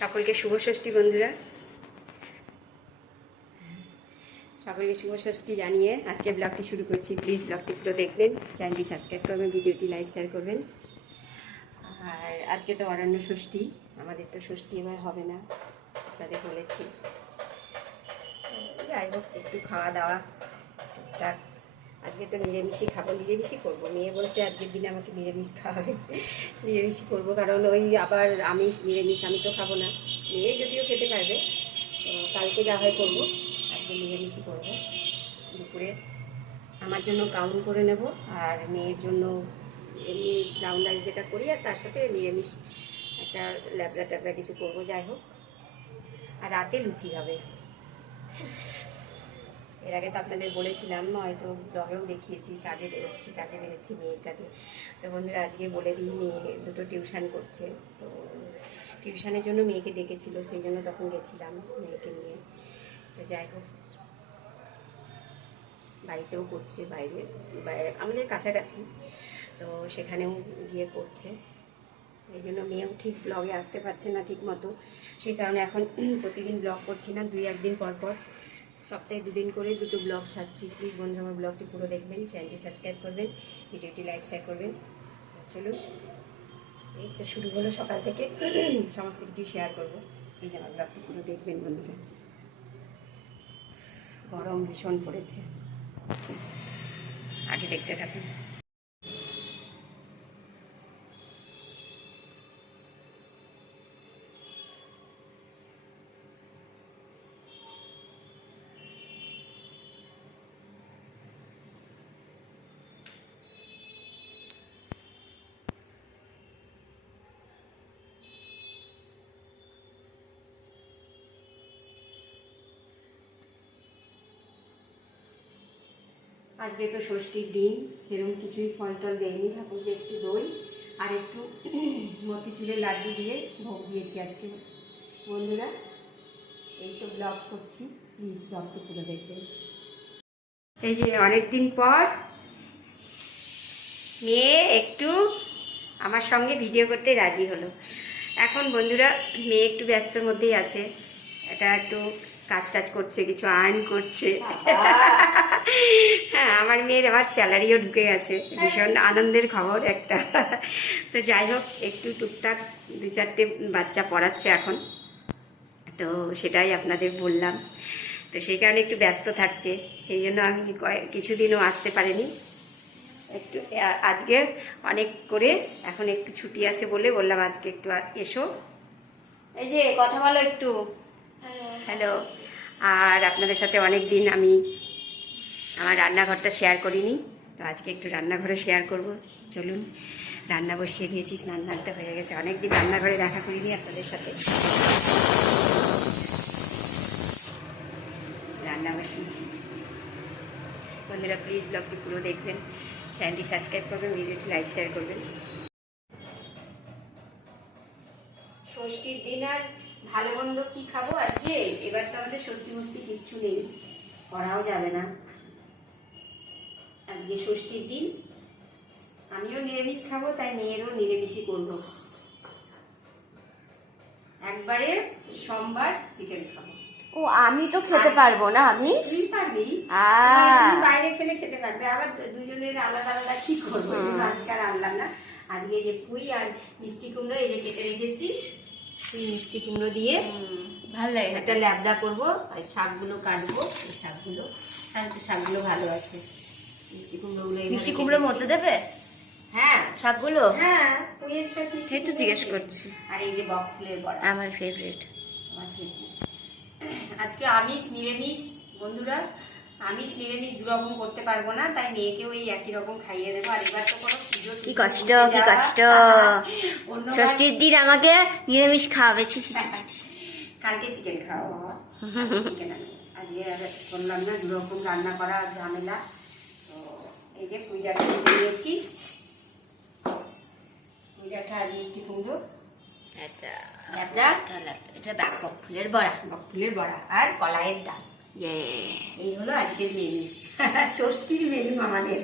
সকলকে শুভ ষষ্ঠী বন্ধুরা। সকলকে শুভ ষষ্ঠী জানিয়ে আজকে ব্লগটি শুরু করছি। প্লিজ ব্লগটি পুরো দেখবেন। চ্যানেলটি সাবস্ক্রাইব করবেন, ভিডিওটি লাইক শেয়ার করবেন। আর আজকে তো অরণ্য ষষ্ঠী, আমাদের তো ষষ্ঠী এবার হবে না, আপনাদের বলেছি। যাই হোক, একটু খাওয়া দাওয়া টুকটাক আজকে তো নিরামিষই খাব, নিরামিষই করব। মেয়ে বলছে আজকের দিনে আমাকে নিরামিষ খাওয়াবে। নিরামিষই করব, কারণ ওই আবার আমিষ, নিরামিষ আমি তো খাব না। মেয়ে যদিও খেতে পারবে, তো কালকে যা হয় করব, আজকে নিরামিষই করব। দুপুরে আমার জন্য কাউন করে নেব, আর মেয়ের জন্য এমনি ব্রাউন রাইস যেটা করি, আর তার সাথে নিরামিষ একটা ল্যাবড়া ট্যাবড়া কিছু করব, যাই হোক। আর রাতে লুচি হবে। এর আগে তো আপনাদের বলেছিলাম, হয়তো ব্লগেও দেখিয়েছি, কাজে বেরোচ্ছি কাজে বেরোচ্ছি, মেয়ের কাজে। তো বন্ধুরা, আজকে বলে দিই, মেয়ে দুটো টিউশন করছে। তো টিউশনের জন্য মেয়েকে ডেকেছিল, সেই জন্য তখন গেছিলাম মেয়েকে নিয়ে। তো যাই হোক, বাড়িতেও করছে, বাইরে আমাদের কাছাকাছি। তো সেখানেও গিয়ে করছে। এই জন্য মেয়েও ঠিক ব্লগে আসতে পারছে না ঠিক মতো সেই কারণে এখন প্রতিদিন ব্লগ করছি না দুই একদিন পর পর। সপ্তাহে দুদিন করে দুটো ব্লগ ছাড়ছি। প্লিজ বন্ধু, আমার ব্লগটি পুরো দেখবেন চ্যানেলটি সাবস্ক্রাইব করবেন, ভিডিওটি লাইক শেয়ার করবেন। চলুন, এই তো শুরু হলো সকাল থেকে। সমস্ত কিছু শেয়ার করব। প্লিজ আমার ব্লগটি পুরো দেখবেন বন্ধুরা। গরম ভীষণ পড়েছে। আগে দেখতে থাকুন। আজকে তো ষষ্ঠীর দিন সেরকম কিছুই ফল টল দেয়নি ঠাকুরকে একটু দই আর একটু মতিচুরের লাড্ডু দিয়ে ভোগ দিয়েছি আজকে। বন্ধুরা, এই তো ব্লগ করছি প্লিজ ব্লগটি তুলে দেখবেন। এই যে অনেক দিন পর মেয়ে একটু আমার সঙ্গে ভিডিও করতে রাজি হলো। এখন বন্ধুরা, মেয়ে একটু ব্যস্তর মধ্যেই আছে। এটা একটু কাজ টাজ করছে, কিছু আর্ন করছে। হ্যাঁ আমার মেয়ের আবার স্যালারিও ঢুকে গেছে। ভীষণ আনন্দের খবর একটা। তো যাই হোক একটু টুকটাক দু চারটে বাচ্চা পড়াচ্ছে এখন। তো সেটাই আপনাদের বললাম। তো সেই কারণে একটু ব্যস্ত থাকছে। সেই জন্য আমি কয়েক কিছুদিনও আসতে পারিনি। একটু আজকে অনেক করে এখন একটু ছুটি আছে বলে বললাম আজকে একটু এসো। এই যে কথা বলো একটু। হ্যালো। আর আপনাদের সাথে অনেক দিন আমি আমার রান্নাঘরটা শেয়ার করিনি, তো আজকে একটু রান্নাঘরে শেয়ার করব। চলুন, রান্না বসিয়ে দিয়েছি, স্নান ধানতে হয়ে গেছে। অনেক দিন রান্নাঘরে দেখা করিনি আপনাদের সাথে। রান্না বসিয়েছি। বন্ধুরা প্লিজ ব্লগটি পুরো দেখবেন চ্যানেলটি সাবস্ক্রাইব করবেন ভিডিওটি লাইক শেয়ার করবেন। ষষ্ঠীর দিন আর ভালো মন্দ কি খাব আজকে? এবার তো আমাদের ষষ্ঠী মস্তি কিচ্ছু নেই, করাও যাবে না। আজকে ষষ্ঠীর দিন। আমিও নিরামিষ খাব তাই মেয়েরও নিরামিষই করব। একবারে সোমবার চিকেন খাব। ও আমি তো খেতে পারব না আমি? তুই পারবি? বাইরে খেলে খেতে পারবে আবার দুজনের আলাদা আলাদা কি করব? আজকে আর আনলাম না। আজকে যে পুঁই আর মিষ্টি কুমড়ো এই যে কেটে রেখেছি। পুঁই মিষ্টি কুমড়ো দিয়ে ভালো লাগে একটা ল্যাবড়া করব আর শাকগুলো কাটবো এই শাকগুলো। তাহলে শাকগুলো ভালো আছে। মিষ্টি কুমড়োগুলো মিষ্টি কুমড়োর মধ্যে দেবে? হ্যাঁ। শাকগুলো হ্যাঁ পুঁইয়ের শাক মিষ্টি সেই তো জিজ্ঞেস করছি। আর এই যে বক ফুলের বড়া। আমার ফেভারিট আমার favorite। আজকে আমিষ নিরামিষ বন্ধুরা। আমিষ নিরামিষ দুরকম করতে পারব না তাই মেয়েকেও এই একই রকম খাইয়ে দেবো। আর এবার তো কোনো কি কষ্ট কি কষ্ট। ষষ্ঠীর দিন আমাকে নিরামিষ খাওয়াবে। ছি, ছি। কালকে চিকেন খাওয়া বাবা। চিকেন আনব। আজকে বললাম না দুরকম রান্না করা ঝামেলা। এই যে পুঁই ডাঁটা কেটে নিয়েছি। পুঁই আর মিষ্টি কুমড়ো। এটা ল্যাবড়া এটা ব্যাকক ফুলের বড়া ফুলের বড়া আর কলাইয়ের ডাল। এই হলো আজকের মেনু ষষ্ঠীর মেনু আমাদের।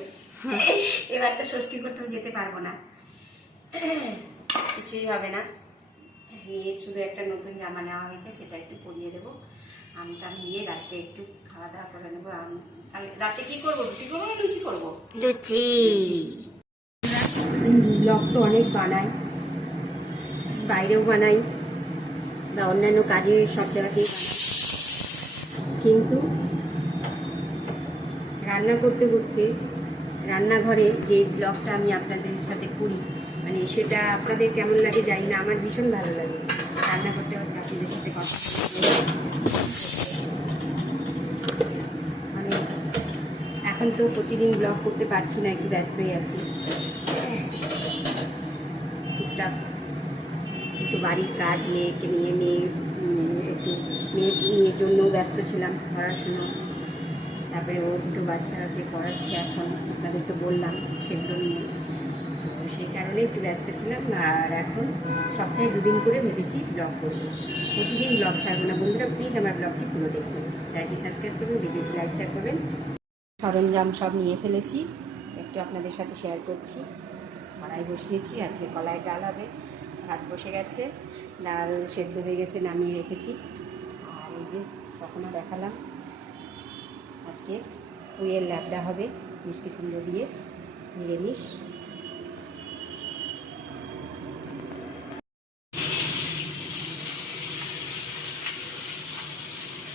এবার তো ষষ্ঠী করতেও যেতে পারব না। কিছুই হবে না। নিয়ে শুধু একটা নতুন জামা নেওয়া হয়েছে সেটা একটু পরিয়ে দেবো। আমটা নিয়ে রাত্রে একটু খাওয়া দাওয়া করে নেব। আম রাতে কি করব? রুটি করব না লুচি করব? লুচি। ব্লগ তো অনেক বানাই বাইরেও বানাই বা অন্যান্য কাজে সব জায়গাতেই বানাই। কিন্তু রান্না করতে করতে রান্নাঘরে যে ব্লগটা আমি আপনাদের সাথে করি মানে সেটা আপনাদের কেমন লাগে জানি না আমার ভীষণ ভালো লাগে। রান্না করতে করতে আপনাদের সাথে কথা বলতে। মানে এখন তো প্রতিদিন ব্লগ করতে পারছি না, একটু ব্যস্তই আছি। টুকটাক একটু বাড়ির কাজ, মেয়েকে নিয়ে, মেয়ে একটু মেয়ের মেয়ের জন্য ব্যস্ত ছিলাম পড়াশুনো। তারপরে ও দুটো বাচ্চাকে পড়াচ্ছি এখন, আপনাদের তো বললাম সেগুলো নিয়ে। তো সেই কারণে একটু ব্যস্ত ছিলাম, আর এখন সপ্তাহে দুদিন করে ভেবেছি ব্লগ করব। প্রতিদিন ব্লগ ছাড়বো না বন্ধুরা প্লিজ আমার ব্লগটি পুরো দেখবেন। চ্যানেলটি সাবস্ক্রাইব করবেন ভিডিওটি লাইক শেয়ার করবেন। সরঞ্জাম সব নিয়ে ফেলেছি, একটু আপনাদের সাথে শেয়ার করছি। কড়াই বসিয়েছি, আজকে কলাই ডাল হবে, ভাত বসে গেছে, ডাল সেদ্ধ হয়ে গেছে, নামিয়ে রেখেছি। আর এই যে কখনো দেখালাম, আজকে পুইয়ের ল্যাবডা হবে, মিষ্টি কুমড়ো দিয়ে নিরামিষ।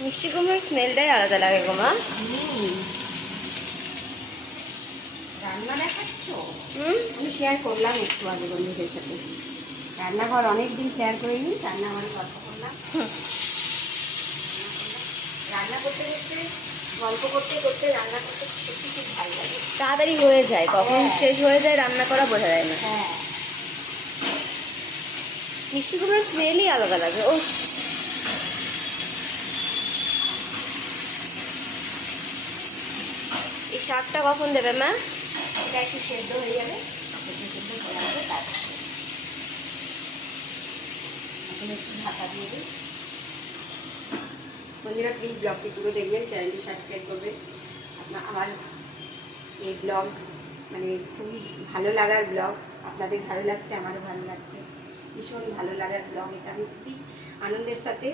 মিষ্টি কুমড়োর স্মেলটাই আলাদা লাগে গো মা। রান্না দেখাচ্ছ? আমি শেয়ার করলাম একটু আগে বন্ধুদের সাথে। রান্নাঘর অনেক দিন শেয়ার করিনি রান্নাঘরে কথা করলাম রান্না করতে করতে গল্প করতে করতে রান্না করতে সত্যি খুব ভালো লাগে। তাড়াতাড়ি হয়ে যায় কখন হ্যাঁ। শেষ হয়ে যায় রান্না করা বোঝা যায় না। হ্যাঁ। মিষ্টি কুমড়োর স্মেলই আলাদা লাগে ও এই শাকটা কখন দেবে মা? এটা একটু সেদ্ধ হয়ে যাবে। সেদ্ধ সেদ্ধ হয়ে যাবে তারপর এখন একটু ঢাকা দিয়ে দিই। বন্ধুরা প্লিজ ব্লগটি পুরো দেখবেন চ্যানেলটি সাবস্ক্রাইব করবেন। আপনার, আমার এই ব্লগ মানে খুবই ভালো লাগার ব্লগ আপনাদের ভালো লাগছে, আমারও ভালো লাগছে। ভীষণ ভালো লাগার ব্লগ এটা আমি খুবই আনন্দের সাথে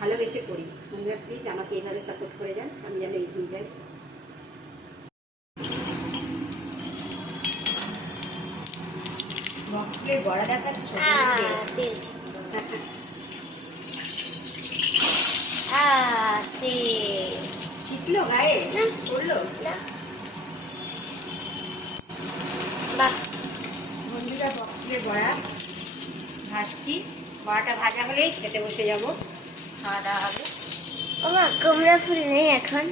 ভালোবেসে করি। বন্ধুরা প্লিজ আমাকে এইভাবে সাপোর্ট করে যান, আমি যেন এগিয়ে যাই। মকটের বড়া দেখাচ্ছ? ছিটলো গায়ে? করল? বাহ। বন্ধুরা বকফুলের বড়া ভাসছি বড়াটা ভাজা হলেই খেতে বসে যাব। খাওয়া দাওয়া হবে। ও কুমড়া ফুল নেই এখন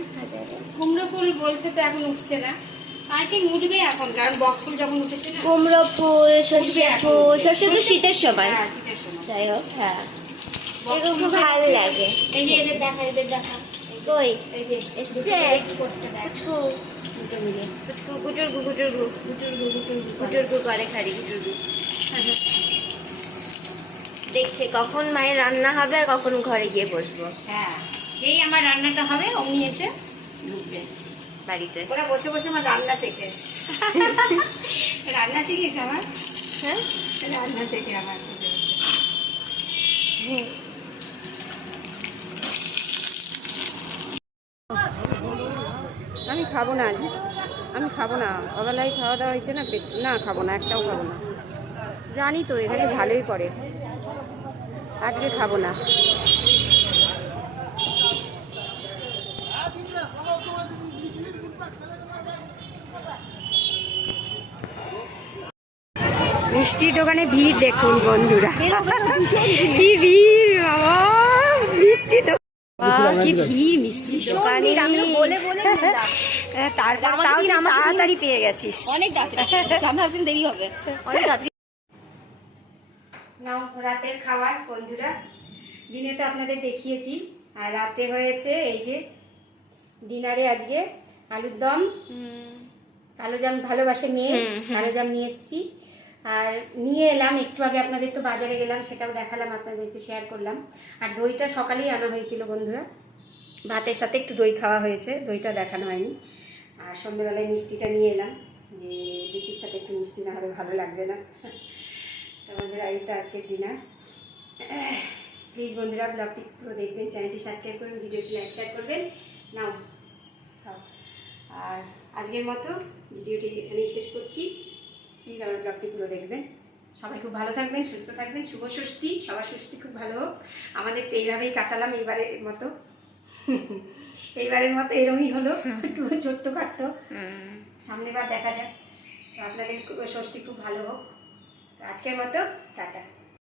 কুমড়ো ফুল বলছে তো এখন উঠছে না। আই থিঙ্ক উঠবে এখন কারণ বকফুল যখন উঠেছে না। কুমড়ো ফুল সর্ষে ফুল সর্ষে তো শীতের সময়। হ্যাঁ শীতের সময়। যাই হোক হ্যাঁ। এগুলো খুব ভালো লাগে। এই যে এদের দেখা এদের কই? এসছে? কুচকু। করে খালি দেখছে কখন মায়ের রান্না হবে আর কখন ঘরে গিয়ে বসবো। হ্যাঁ যেই আমার রান্নাটা হবে অমনি এসে ঢুকবে। বাড়িতে। ওরা বসে বসে আমার রান্না শেখে। রান্না শিখিস আমার? হ্যাঁ? রান্না শেখে আমার। বসে বসে আমি খাব না আজ আমি খাব না। অবেলায় খাওয়া দাওয়া হয়েছে না? না খাব না একটাও খাব না। জানি তো এখানে ভালোই করে। আজকে খাব না। মিষ্টির দোকানে ভিড় দেখুন বন্ধুরা। কি ভিড় বাবা কি ভিড় মিষ্টির দোকানে। বলে বলে নিলাম। হ্যাঁ, তারপর তাও দিন, তুই আমাকে দিন। তাড়াতাড়ি পেয়ে গেছিস। অনেক রাত্রি। দেরি হবে। অনেক রাত্রি। নাও রাতের খাবার বন্ধুরা। দিনে তো আপনাদের দেখিয়েছি। আর রাতে হয়েছে এই যে ডিনারে আজকে আলুর দম। কালো জাম ভালোবাসে মেয়ে। কালো জাম নিয়ে এসেছি। আর নিয়ে এলাম, একটু আগে আপনাদের তো বাজারে গেলাম, সেটাও দেখালাম, আপনাদেরকে শেয়ার করলাম। আর দইটা সকালেই আনা হয়েছিল বন্ধুরা। ভাতের সাথে একটু দই খাওয়া হয়েছে, দইটা দেখানো হয়নি। আর সন্ধ্যেবেলায় মিষ্টিটা নিয়ে এলাম, যে লুচির সাথে একটু মিষ্টি না হলে ভালো লাগবে না। বন্ধুরা, এই তো আজকের ডিনার প্লিজ বন্ধুরা ব্লগটি পুরো দেখবেন চ্যানেলটি সাবস্ক্রাইব করবেন, ভিডিওটি লাইক শেয়ার করবেন। নাও খাও। আর আজকের মতো ভিডিওটি এখানেই শেষ করছি। প্লিজ আমার ব্লগটি পুরো দেখবেন সবাই খুব ভালো থাকবেন, সুস্থ থাকবেন, শুভ ষষ্ঠী, সবার ষষ্ঠী খুব ভালো হোক। আমাদের তো এইভাবেই কাটালাম এইবারের মতো। এইবারের মতো এরমই হলো, একটু ছোট্ট কাট্ট সামনে বার দেখা যাক। আপনাদের ষষ্ঠী খুব ভালো হোক। আজকের মতো, টাটা।